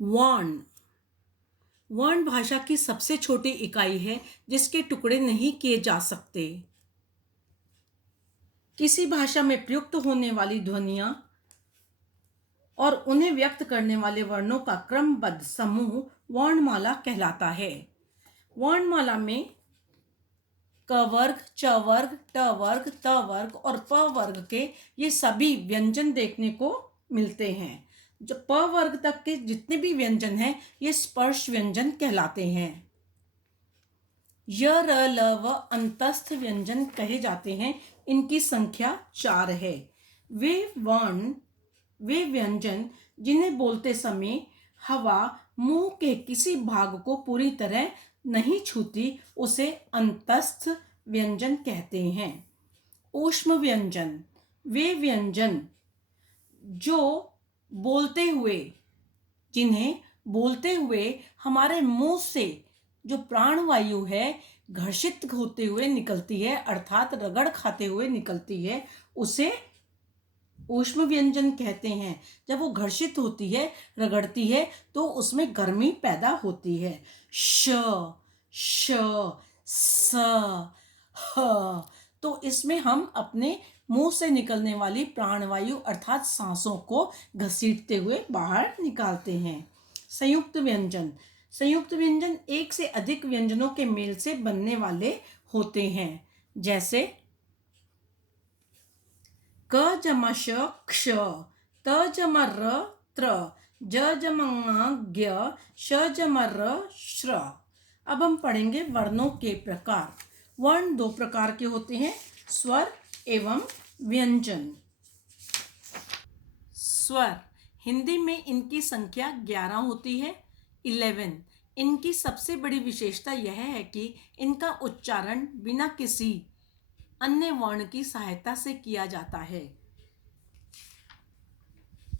वर्ण वर्ण भाषा की सबसे छोटी इकाई है जिसके टुकड़े नहीं किए जा सकते। किसी भाषा में प्रयुक्त होने वाली ध्वनियां और उन्हें व्यक्त करने वाले वर्णों का क्रमबद्ध समूह वर्णमाला कहलाता है। वर्णमाला में क वर्ग, च वर्ग, ट वर्ग, त वर्ग और प वर्ग के ये सभी व्यंजन देखने को मिलते हैं। जो प वर्ग तक के जितने भी व्यंजन हैं ये स्पर्श व्यंजन कहलाते हैं। य, र, ल व अंतस्थ व्यंजन कहे जाते हैं। इनकी संख्या 4 है। वे व्यंजन जिन्हें बोलते समय हवा मुंह के किसी भाग को पूरी तरह नहीं छूती उसे अंतस्थ व्यंजन कहते हैं। ऊष्म व्यंजन वे व्यंजन जिन्हें बोलते हुए हमारे मुंह से जो प्राणवायु है घर्षित होते हुए निकलती है, अर्थात रगड़ खाते हुए निकलती है, उसे ऊष्म व्यंजन कहते हैं। जब वो घर्षित होती है, रगड़ती है तो उसमें गर्मी पैदा होती है। श, श, स, ह। तो इसमें हम अपने मुंह से निकलने वाली प्राणवायु अर्थात सांसों को घसीटते हुए बाहर निकालते हैं। संयुक्त व्यंजन एक से अधिक व्यंजनों के मेल से बनने वाले होते हैं। जैसे क जमा श क्ष, त जमा र त्र, ज जमा ङ ज्ञ, श जमा र श्र। अब हम पढ़ेंगे वर्णों के प्रकार। वर्ण 2 प्रकार के होते हैं, स्वर एवं व्यंजन। स्वर हिंदी में इनकी संख्या 11 होती है, 11। इनकी सबसे बड़ी विशेषता यह है कि इनका उच्चारण बिना किसी अन्य वर्ण की सहायता से किया जाता है।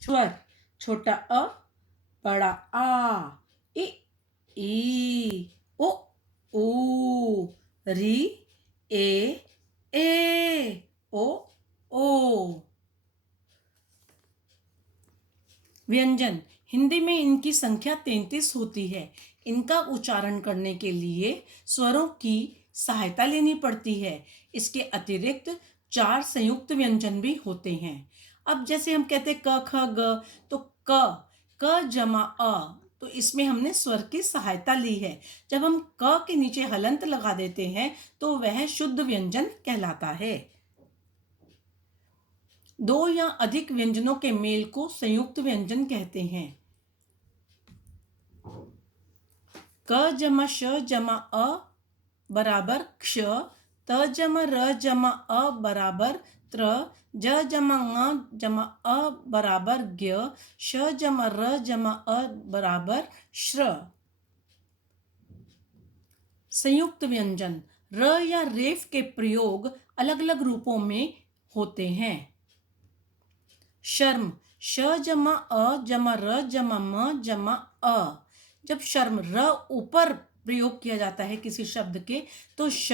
स्वर छोटा अ, बड़ा आ, इ, ई, उ, ऊ, री, ए, ओ। व्यंजन हिंदी में इनकी संख्या 33 होती है। इनका उच्चारण करने के लिए स्वरों की सहायता लेनी पड़ती है। इसके अतिरिक्त 4 संयुक्त व्यंजन भी होते हैं। अब जैसे हम कहते हैं क, ख, ग, तो क जमा अ, तो इसमें हमने स्वर की सहायता ली है। जब हम क के नीचे हलंत लगा देते हैं तो वह शुद्ध व्यंजन कहलाता है। 2 या अधिक व्यंजनों के मेल को संयुक्त व्यंजन कहते हैं। क जमा श जमा अ बराबर क्ष, त जमा र जमा अ बराबर त्र, ज जमा ङ जमा अ बराबर ज्ञ, श जमा र जमा अ बराबर श्र। संयुक्त व्यंजन र या रेफ के प्रयोग अलग अलग रूपों में होते हैं। शर्म श जमा अ जमा र जमा म जमा अ। जब शर्म र ऊपर प्रयोग किया जाता है किसी शब्द के तो श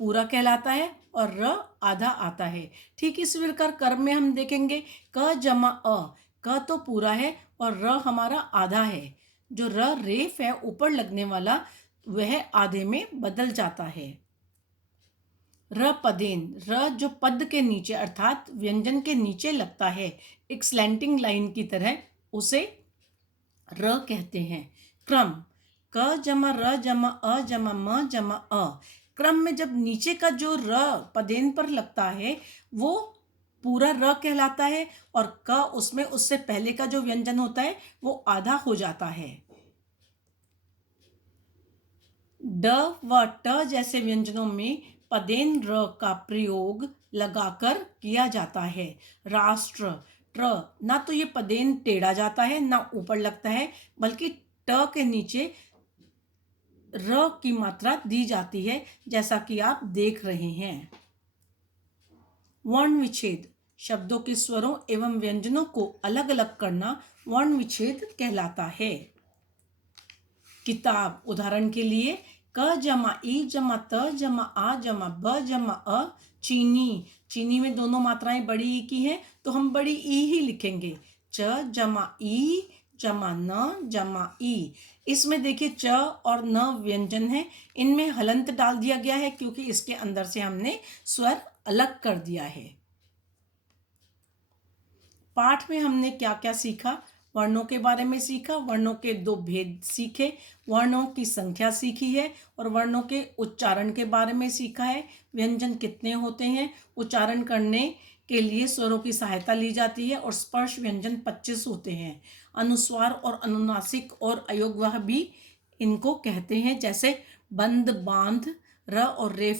पूरा कहलाता है और र आधा आता है। ठीक इस प्रकार कर्म में हम देखेंगे क जमा अ, क तो पूरा है और र हमारा आधा है। जो र रेफ है ऊपर लगने वाला वह आधे में बदल जाता है। र पदेन र जो पद के नीचे अर्थात व्यंजन के नीचे लगता है एक स्लैंटिंग लाइन की तरह, उसे र कहते हैं। क्रम क जमा र जमा अ जमा म जमा अ। क्रम में जब नीचे का जो र पदेन पर लगता है वो पूरा र कहलाता है और क उसमें उससे पहले का जो व्यंजन होता है वो आधा हो जाता है। ड व ट जैसे व्यंजनों में पदेन र का प्रयोग लगाकर किया जाता है। राष्ट्र ट्र ना तो ये पदेन टेढ़ा जाता है ना ऊपर लगता है, बल्कि ट के नीचे र की मात्रा दी जाती है, जैसा कि आप देख रहे हैं। वर्ण विच्छेद शब्दों के स्वरों एवं व्यंजनों को अलग अलग करना वर्ण विच्छेद कहलाता है। किताब उदाहरण के लिए क जमा ई जमा त जमा आ जमा ब जमा अ। चीनी में दोनों मात्राएं बड़ी ई की हैं तो हम बड़ी ई ही लिखेंगे। च जमा ई जमा न जमा ई। इसमें देखिए च और न व्यंजन है, इनमें हलंत डाल दिया गया है क्योंकि इसके अंदर से हमने स्वर अलग कर दिया है। पाठ में हमने क्या क्या सीखा? वर्णों के बारे में सीखा, वर्णों के दो भेद सीखे, वर्णों की संख्या सीखी है और वर्णों के उच्चारण के बारे में सीखा है। व्यंजन कितने होते हैं, उच्चारण करने के लिए स्वरों की सहायता ली जाती है और स्पर्श व्यंजन 25 होते हैं। अनुस्वार और अनुनासिक और अयोगवाह भी इनको कहते हैं, जैसे बंद, बांध, र और रेफ